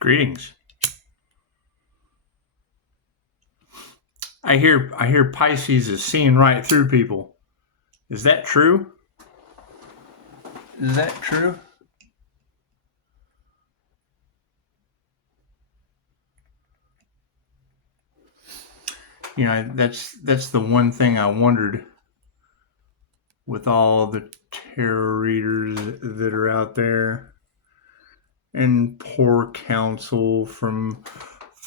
Greetings. I hear Pisces is seeing right through people. Is that true? Is that true? You know, that's the one thing I wondered with all the tarot readers that are out there, and poor counsel from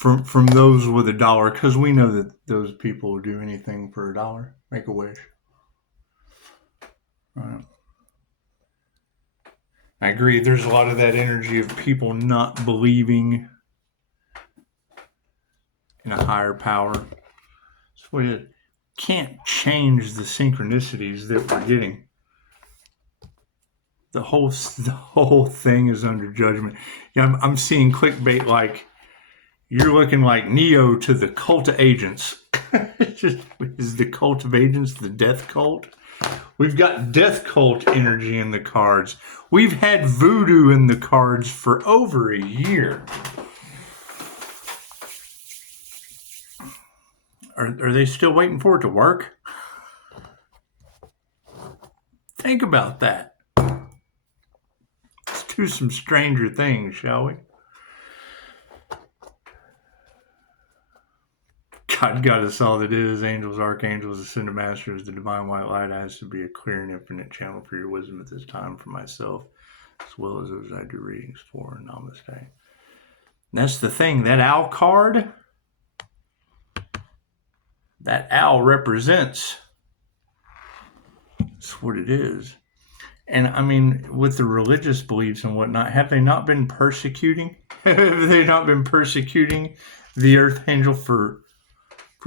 those with $1, because we know that those people will do anything for $1. Make a wish. Right. I agree. There's a lot of that energy of people not believing in a higher power. That's what it can't change the synchronicities that we're getting. The whole thing is under judgment. Yeah, I'm seeing clickbait like, you're looking like Neo to the cult of agents. Is the cult of agents the death cult? We've got death cult energy in the cards. We've had voodoo in the cards for over a year. Are they still waiting for it to work? Think about that. Let's do some stranger things, shall we? God got us all that is, angels, archangels, ascended masters, the divine white light has to be a clear and infinite channel for your wisdom at this time for myself, as well as those I do readings for. Namaste. And that's the thing, that owl card, that owl represents, that's what it is. And I mean, with the religious beliefs and whatnot, have they not been persecuting? Have they not been persecuting the Earth Angel for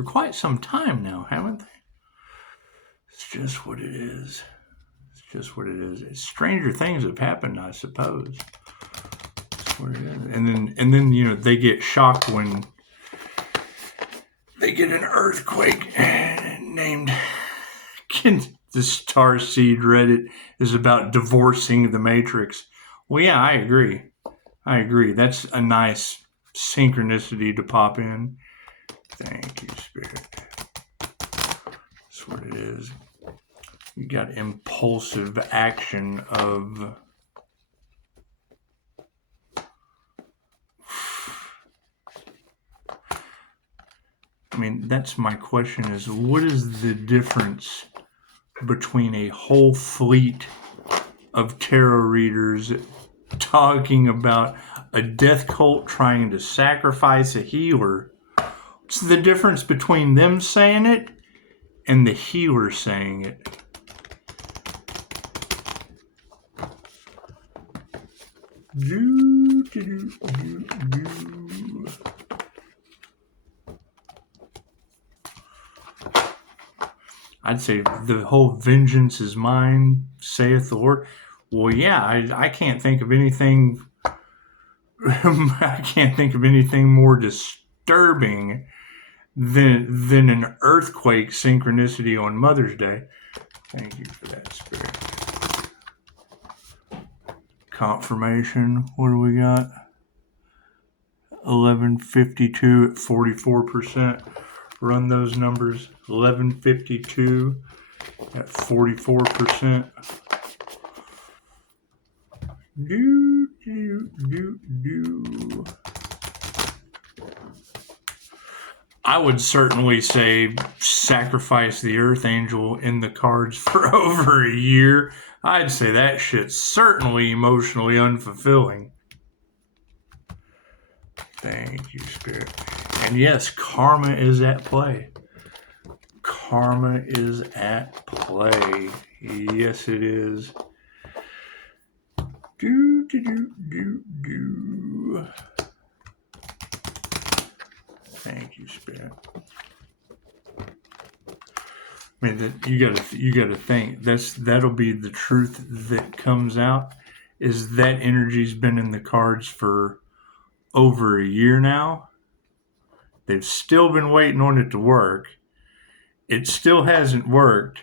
quite some time now, haven't they? It's just what it is. It's just what it is. Stranger things have happened, I suppose. That's what it is. And then you know, they get shocked when they get an earthquake named the Star Seed Reddit is about divorcing the Matrix. Well, yeah, I agree. That's a nice synchronicity to pop in. Thank you, Spirit. That's what it is. You got impulsive action of I mean, that's my question is, what is the difference between a whole fleet of tarot readers talking about a death cult trying to sacrifice a healer? What's the difference between them saying it and the healer saying it? I'd say the whole vengeance is mine, saith the Lord. Well, yeah, I can't think of anything. I can't think of anything more disturbing than an earthquake synchronicity on Mother's Day. Thank you for that, Spirit. Confirmation. What do we got? 1152 at 44%. Run those numbers. 1152 at 44%. I would certainly say sacrifice the Earth Angel in the cards for over a year. I'd say that shit's certainly emotionally unfulfilling. Thank you, Spirit. And yes, karma is at play. Karma is at play. Yes, it is. Thank you, Spirit. I mean, you gotta think that'll be the truth that comes out. Is that energy's been in the cards for over a year now? They've still been waiting on it to work. It still hasn't worked,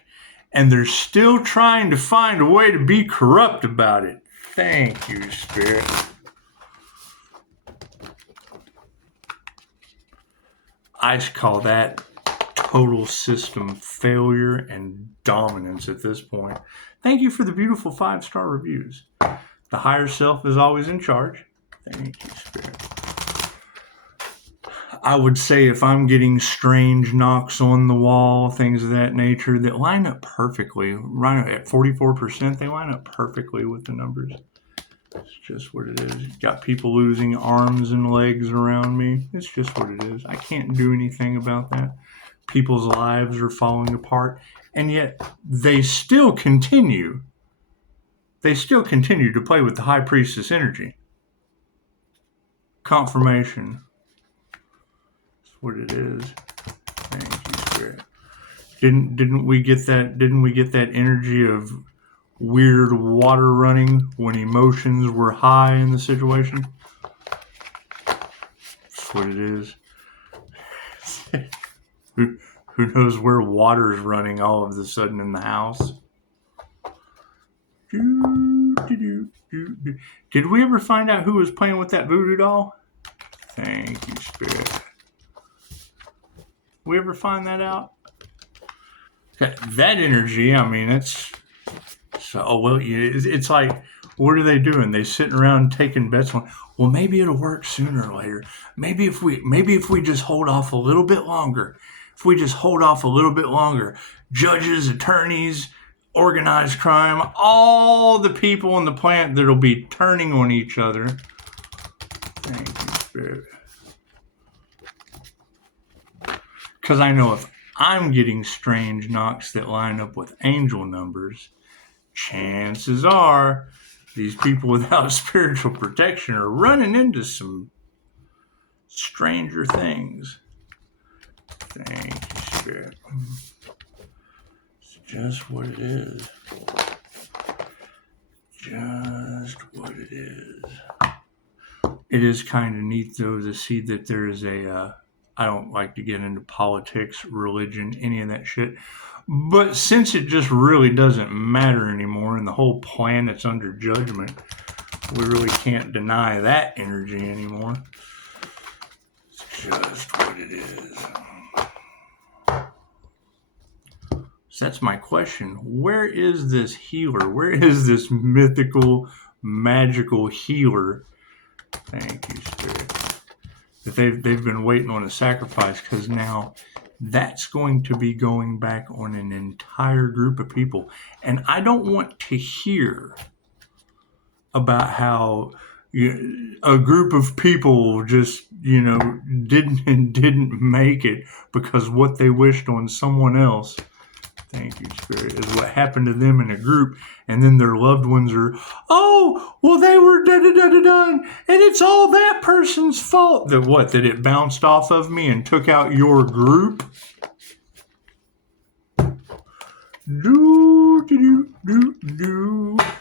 and they're still trying to find a way to be corrupt about it. Thank you, Spirit. I call that total system failure and dominance at this point. Thank you for the beautiful 5-star reviews. The higher self is always in charge. Thank you, Spirit. I would say if I'm getting strange knocks on the wall, things of that nature that line up perfectly, right at 44%, they line up perfectly with the numbers. It's just what it is. Got people losing arms and legs around me. It's just what it is. I can't do anything about that. People's lives are falling apart, and yet they still continue. They still continue to play with the High Priestess energy. Confirmation. That's what it is. Thank you, Spirit. Didn't we get that? Didn't we get that energy of weird water running when emotions were high in the situation? That's what it is. Who knows where water's running all of a sudden in the house? Did we ever find out who was playing with that voodoo doll? Thank you, Spirit. We ever find that out? That energy, I mean, it's so, well, it's like, what are they doing? They sitting around taking bets on, well, maybe it'll work sooner or later. Maybe if we just hold off a little bit longer. If we just hold off a little bit longer, judges, attorneys, organized crime, all the people on the planet that'll be turning on each other. Thank you, Spirit. Because I know if I'm getting strange knocks that line up with angel numbers, chances are these people without spiritual protection are running into some stranger things. Thank you, Spirit. It's just what it is. Just what it is. It is kind of neat, though, to see that there is a... I don't like to get into politics, religion, any of that shit. But since it just really doesn't matter anymore and the whole planet's under judgment, we really can't deny that energy anymore. It's just what it is. So that's my question. Where is this healer? Where is this mythical, magical healer? Thank you, Spirit. That they've been waiting on a sacrifice, because now that's going to be going back on an entire group of people. And I don't want to hear about how a group of people just, didn't make it because what they wished on someone else. Thank you, Spirit, is what happened to them in a group, and then their loved ones are, oh, well, they were da-da-da-da-done, and it's all that person's fault. That what? That it bounced off of me and took out your group?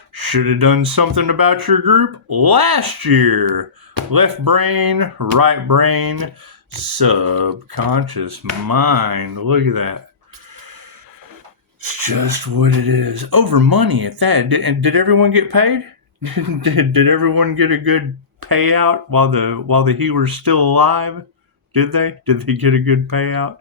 Should have done something about your group last year. Left brain, right brain, subconscious mind. Look at that. It's just what it is. Over money at that. Did everyone get paid? Did everyone get a good payout while the healer's still alive? Did they? Did they get a good payout?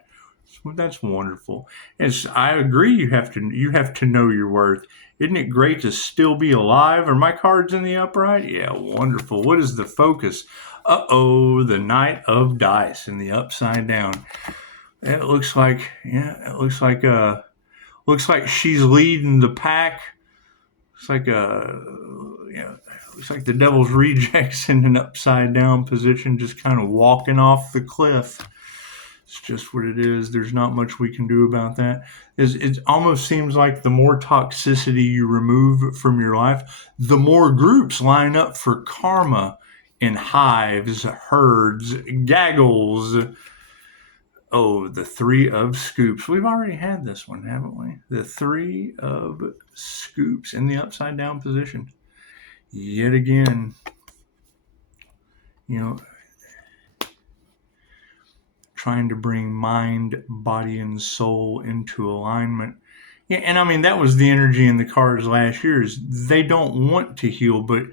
Well, that's wonderful. I agree. You have to know your worth. Isn't it great to still be alive? Are my cards in the upright? Yeah, wonderful. What is the focus? The Knight of Dice in the upside down. It looks like looks like she's leading the pack. Looks like looks like the Devil's Rejects in an upside down position, just kind of walking off the cliff. It's just what it is. There's not much we can do about that. It almost seems like the more toxicity you remove from your life, the more groups line up for karma in hives, herds, gaggles. Oh, the Three of Scoops. We've already had this one, haven't we? The Three of Scoops in the upside down position. Yet again, trying to bring mind, body, and soul into alignment. Yeah, and I mean, that was the energy in the cards last year. Is they don't want to heal, but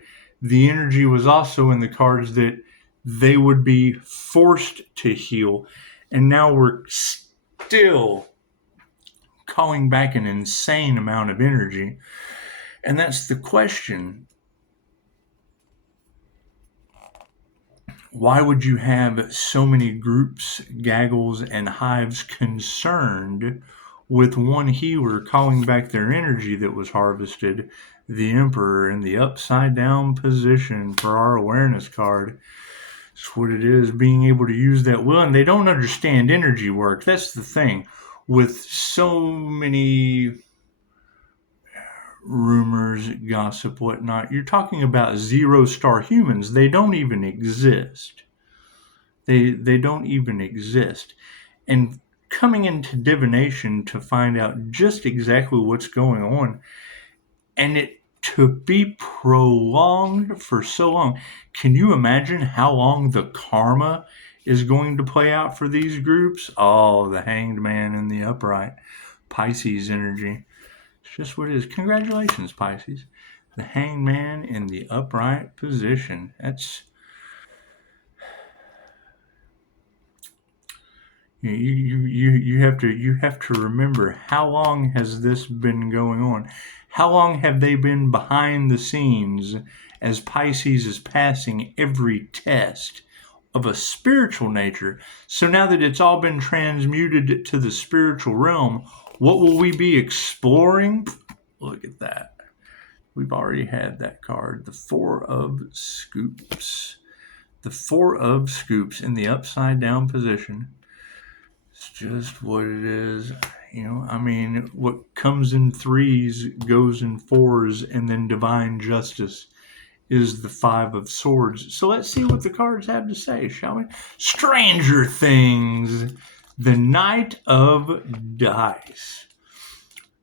the energy was also in the cards that they would be forced to heal. And now we're still calling back an insane amount of energy. And that's the question. Why would you have so many groups, gaggles, and hives concerned with one healer calling back their energy that was harvested, the Emperor, in the upside down position for our awareness card? It's what it is, being able to use that will. And they don't understand energy work. That's the thing. With so many rumors, gossip, whatnot, you're talking about 0-star humans. They don't even exist. They don't even exist. And coming into divination to find out just exactly what's going on, and it to be prolonged for so long. Can you imagine how long the karma is going to play out for these groups? Oh, the Hanged Man in the upright. Pisces energy. It's just what it is. Congratulations, Pisces. The Hanged Man in the upright position. That's... You have to remember, how long has this been going on? How long have they been behind the scenes as Pisces is passing every test of a spiritual nature? So now that it's all been transmuted to the spiritual realm, what will we be exploring? Look at that. We've already had that card, the Four of Scoops. The Four of Scoops in the upside down position. It's just what it is. What comes in threes goes in fours, and then divine justice is the Five of Swords. So let's see what the cards have to say, shall we? Stranger Things, the Knight of Dice.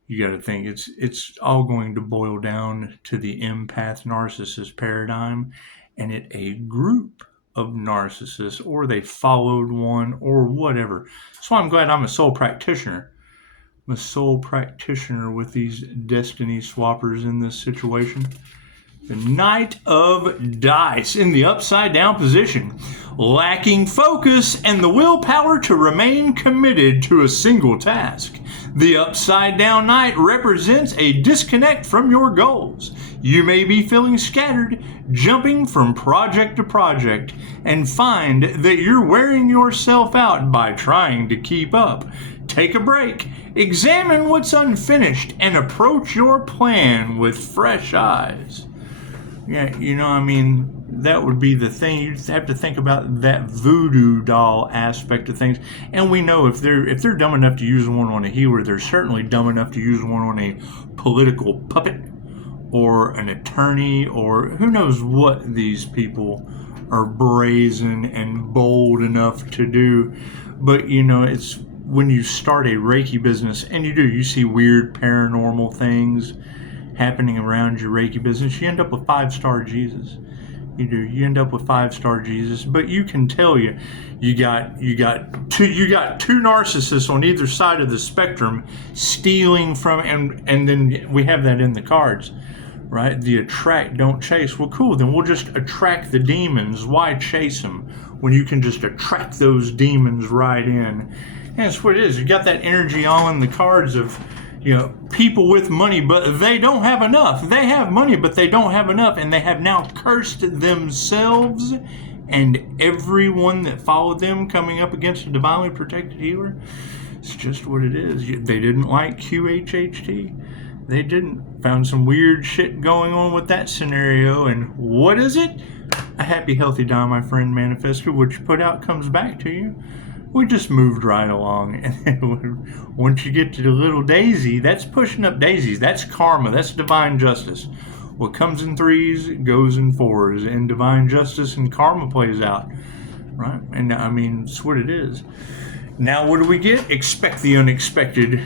You got to think it's all going to boil down to the empath narcissist paradigm, and it a group of narcissists, or they followed one, or whatever. So I'm glad I'm a soul practitioner. I'm a soul practitioner with these destiny swappers in this situation. The Knight of Dice in the upside down position, lacking focus and the willpower to remain committed to a single task. The upside down Knight represents a disconnect from your goals. You may be feeling scattered, jumping from project to project, and find that you're wearing yourself out by trying to keep up. Take a break, examine what's unfinished, and approach your plan with fresh eyes. Yeah, that would be the thing. You'd have to think about that voodoo doll aspect of things. And we know if they're dumb enough to use one on a healer, they're certainly dumb enough to use one on a political puppet or an attorney, or who knows what these people are brazen and bold enough to do. But, it's when you start a Reiki business, and you see weird paranormal things happening around your Reiki business, you end up with 5-star Jesus. You end up with 5-star Jesus. But you can tell you got two narcissists on either side of the spectrum stealing from, and then we have that in the cards, right? The attract, don't chase. Well, cool, then we'll just attract the demons. Why chase them when you can just attract those demons right in? And that's what it is. You got that energy all in the cards of, people with money, but they don't have enough. They have money, but they don't have enough, and they have now cursed themselves and everyone that followed them coming up against a divinely protected healer. It's just what it is. They didn't like QHHT. They didn't. Found some weird shit going on with that scenario, and what is it? A happy, healthy die, my friend, manifestor. What you put out comes back to you. We just moved right along. And once you get to the little daisy, that's pushing up daisies. That's karma. That's divine justice. What comes in threes goes in fours. And divine justice and karma plays out. Right? And it's what it is. Now what do we get? Expect the unexpected.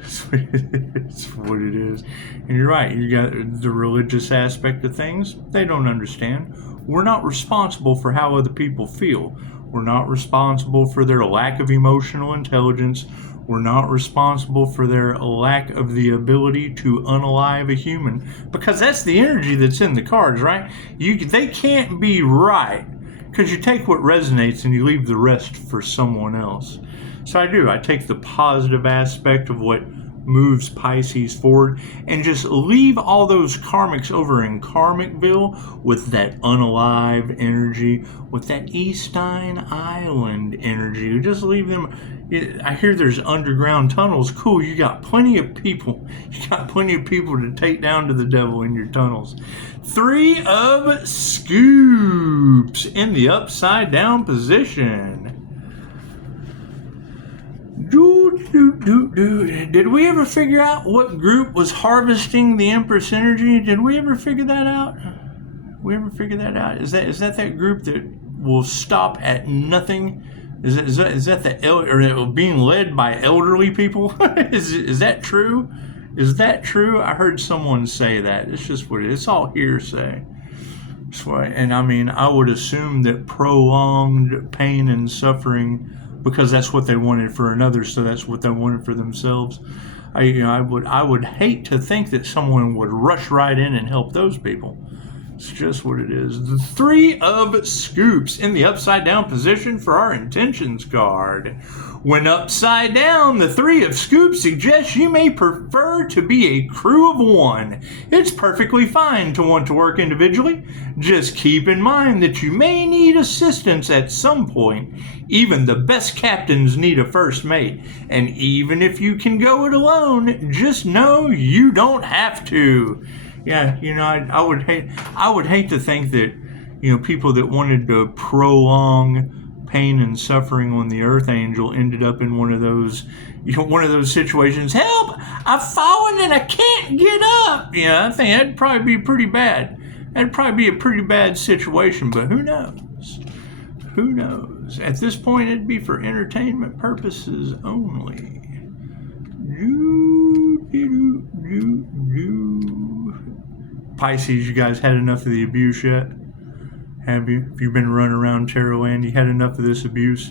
It's what it is. And you're right. You got the religious aspect of things. They don't understand. We're not responsible for how other people feel. We're not responsible for their lack of emotional intelligence. We're not responsible for their lack of the ability to unalive a human, because that's the energy that's in the cards, right? They can't be right Because you take what resonates and you leave the rest for someone else. So I do. I take the positive aspect of what moves Pisces forward and just leave all those karmics over in Karmicville with that unalive energy, with that Eastine Island energy. Just leave them. I hear there's underground tunnels. Cool, you got plenty of people. You got plenty of people to take down to the devil in your tunnels. 3 of Scoops in the upside down position. Did we ever figure out what group was harvesting the Empress energy? Did we ever figure that out? Is that group that will stop at nothing? Is that being led by elderly people? is that true? Is that true? I heard someone say that. It's just what it is. It's all hearsay. And I mean, I would assume that prolonged pain and suffering, because that's what they wanted for another, so that's what they wanted for themselves. I would hate to think that someone would rush right in and help those people. It's just what it is. The 3 of Scoops in the upside down position for our intentions card. When upside down, the 3 of Scoops suggests you may prefer to be a crew of 1. It's perfectly fine to want to work individually. Just keep in mind that you may need assistance at some point. Even the best captains need a first mate. And even if you can go it alone, just know you don't have to. Yeah, I would hate to think that, people that wanted to prolong pain and suffering on the Earth Angel ended up in one of those situations. Help! I've fallen and I can't get up. I think that'd probably be pretty bad. That'd probably be a pretty bad situation, but who knows? Who knows? At this point, it'd be for entertainment purposes only. Pisces, you guys had enough of the abuse yet? Have you? If you've been running around Terrorland, you had enough of this abuse?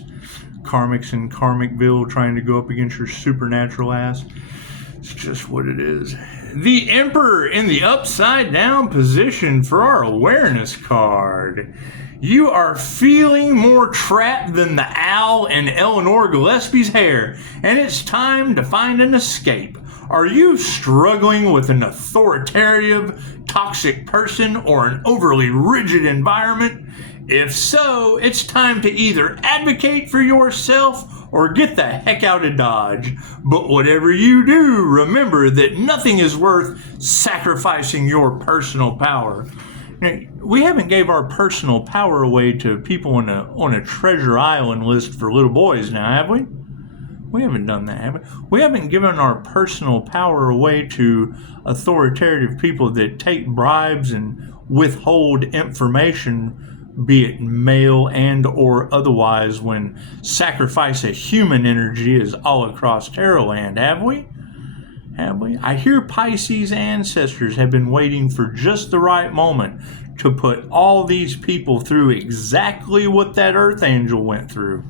Karmics in Karmicville trying to go up against your supernatural ass? It's just what it is. The Emperor in the upside down position for our awareness card. You are feeling more trapped than the owl in Eleanor Gillespie's hair, and it's time to find an escape. Are you struggling with an authoritative, toxic person or an overly rigid environment? If so, it's time to either advocate for yourself or get the heck out of Dodge. But whatever you do, remember that nothing is worth sacrificing your personal power. Now, we haven't gave our personal power away to people on a treasure island list for little boys now, have we? We haven't done that, have we? We haven't given our personal power away to authoritative people that take bribes and withhold information, be it male and or otherwise, when sacrifice of human energy is all across Terrorland, have we? Have we? I hear Pisces ancestors have been waiting for just the right moment to put all these people through exactly what that Earth Angel went through.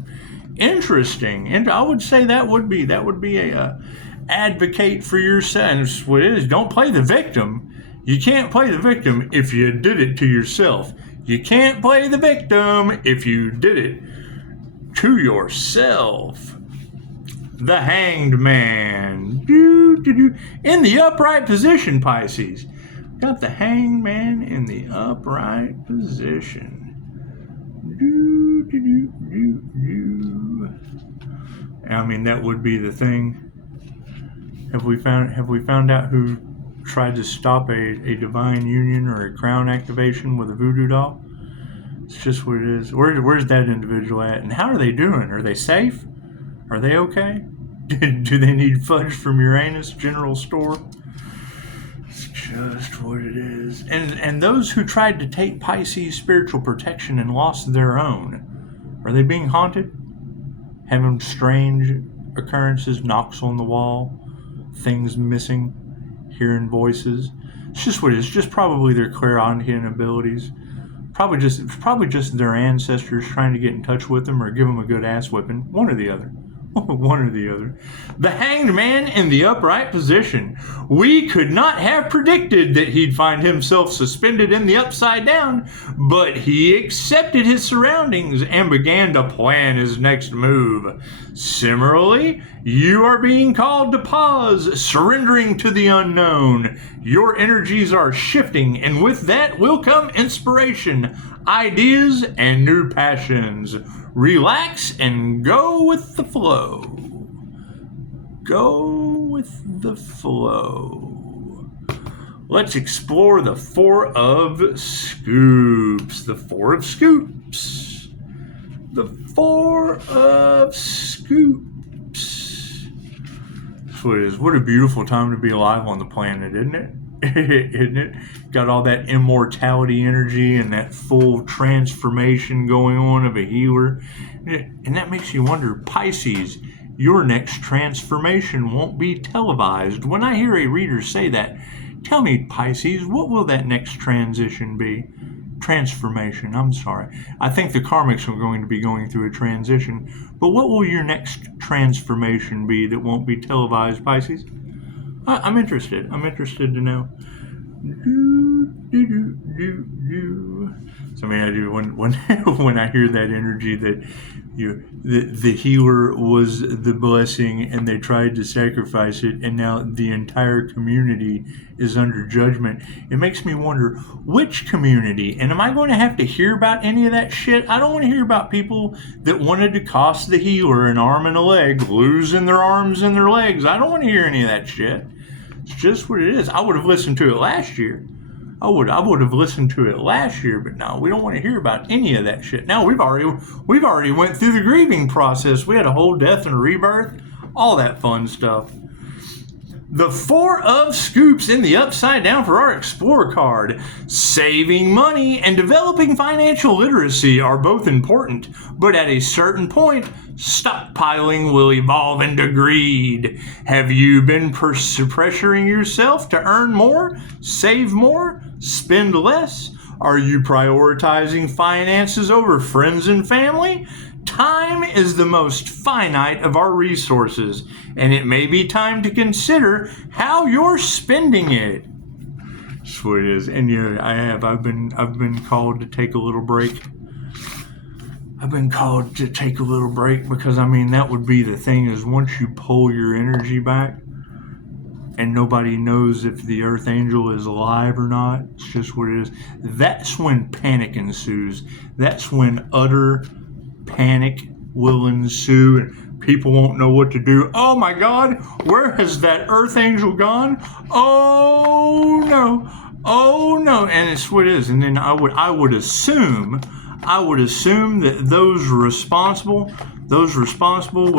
Interesting. And I would say that would be a advocate for yourself. What it is, don't play the victim. You can't play the victim if you did it to yourself. You can't play the victim if you did it to yourself. The Hanged Man. In the upright position, Pisces. Got the Hanged Man in the upright position. I mean, that would be the thing. Have we found out who tried to stop a divine union or a crown activation with a voodoo doll? It's just what it is. Where's that individual at? And how are they doing? Are they safe? Are they okay? Do they need fudge from Uranus General Store? It's just what it is. And those who tried to take Pisces spiritual protection and lost their own, are they being haunted? Having strange occurrences, knocks on the wall, things missing, hearing voices. It's just what it is. Just probably their clairaudient abilities. Probably just their ancestors trying to get in touch with them or give them a good ass whipping. One or the other. One or the other. The Hanged Man in the upright position. We could not have predicted that he'd find himself suspended in the upside down, but he accepted his surroundings and began to plan his next move. Similarly, you are being called to pause, surrendering to the unknown. Your energies are shifting, and with that will come inspiration, ideas, and new passions. Relax and go with the flow. Go with the flow. Let's explore the Four of Scoops. The Four of Scoops. The Four of Scoops. That's what it is. What a beautiful time to be alive on the planet, isn't it? Isn't it? Got all that immortality energy and that full transformation going on of a healer. And that makes you wonder, Pisces, your next transformation won't be televised. When I hear a reader say that, tell me, Pisces, what will that next transition be? Transformation, I'm sorry. I think the karmics are going to be going through a transition. But what will your next transformation be that won't be televised, Pisces? I'm interested. I'm interested to know. So I mean, I do when I hear that energy that the healer was the blessing and they tried to sacrifice it, and now the entire community is under judgment. It makes me wonder which community, and am I going to have to hear about any of that shit? I don't want to hear about people that wanted to cost the healer an arm and a leg, losing their arms and their legs. I don't want to hear any of that shit. It's just what it is. I would have listened to it last year. I would have listened to it last year, but no, we don't want to hear about any of that shit. Now we've already went through the grieving process. We had a whole death and rebirth, all that fun stuff. The Four of Scoops in the upside down for our Explorer card. Saving money and developing financial literacy are both important, but at a certain point, stockpiling will evolve into greed. Have you been pressuring yourself to earn more, save more, spend less? Are you prioritizing finances over friends and family? Time is the most finite of our resources, and it may be time to consider how you're spending it. That's what it is. And yeah, I've been called to take a little break. I've been called to take a little break because, I mean, that would be the thing, is once you pull your energy back and nobody knows if the Earth Angel is alive or not, it's just what it is. That's when panic ensues. That's when utter panic will ensue and people won't know what to do. Oh my God, where has that Earth Angel gone? Oh no. And it's what it is. And then I would assume that those responsible,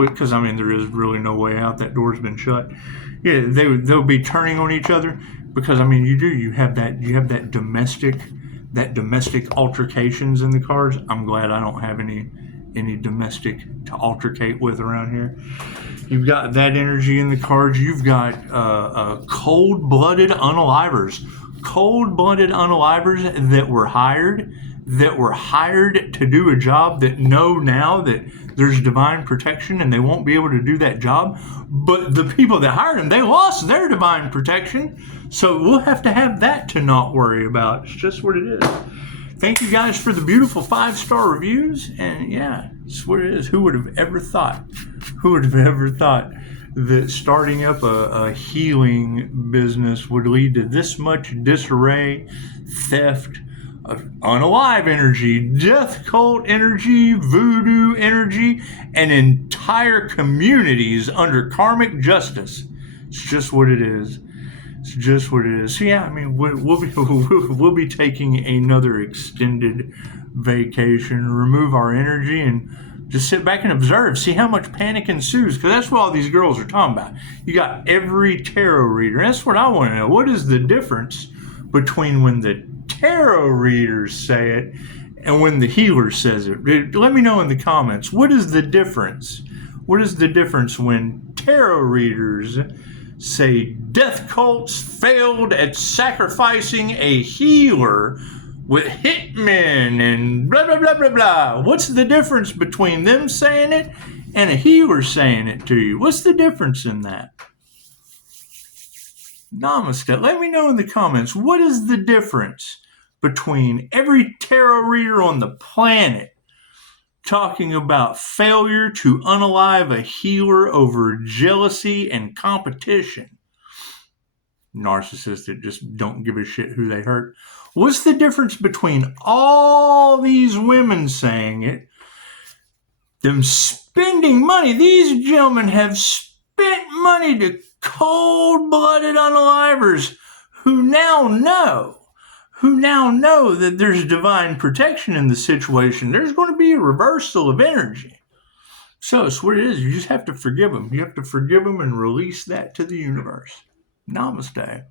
because I mean there is really no way out. That door's been shut. Yeah, they'll be turning on each other, because I mean you have that domestic altercations in the cards. I'm glad I don't have any domestic to altercate with around here. You've got that energy in the cards. You've got cold-blooded unalivers that were hired to do a job that know now that there's divine protection and they won't be able to do that job. But the people that hired them, they lost their divine protection. So we'll have to have that to not worry about. It's just what it is. Thank you guys for the beautiful 5-star reviews. And yeah, it's what it is. Who would have ever thought? That starting up a healing business would lead to this much disarray, theft, unalive energy, death cult energy, voodoo energy, and entire communities under karmic justice. It's just what it is. It's just what it is. So yeah, I mean, we'll be taking another extended vacation, remove our energy, and just sit back and observe, see how much panic ensues, because that's what all these girls are talking about. You got every tarot reader. That's what I want to know. What is the difference between when the tarot readers say it and when the healer says it? Let me know in the comments. What is the difference? What is the difference when tarot readers say death cults failed at sacrificing a healer with hitmen and blah, blah, blah, blah, blah? What's the difference between them saying it and a healer saying it to you. What's the difference in that? Namaste. Let me know in the comments, what is the difference between every tarot reader on the planet talking about failure to unalive a healer over jealousy and competition? Narcissists that just don't give a shit who they hurt. What's the difference between all these women saying it, them spending money? These gentlemen have spent money to cold-blooded unalivers who now know that there's divine protection in the situation. There's going to be a reversal of energy. So it's what it is. You just have to forgive them. You have to forgive them and release that to the universe. Namaste.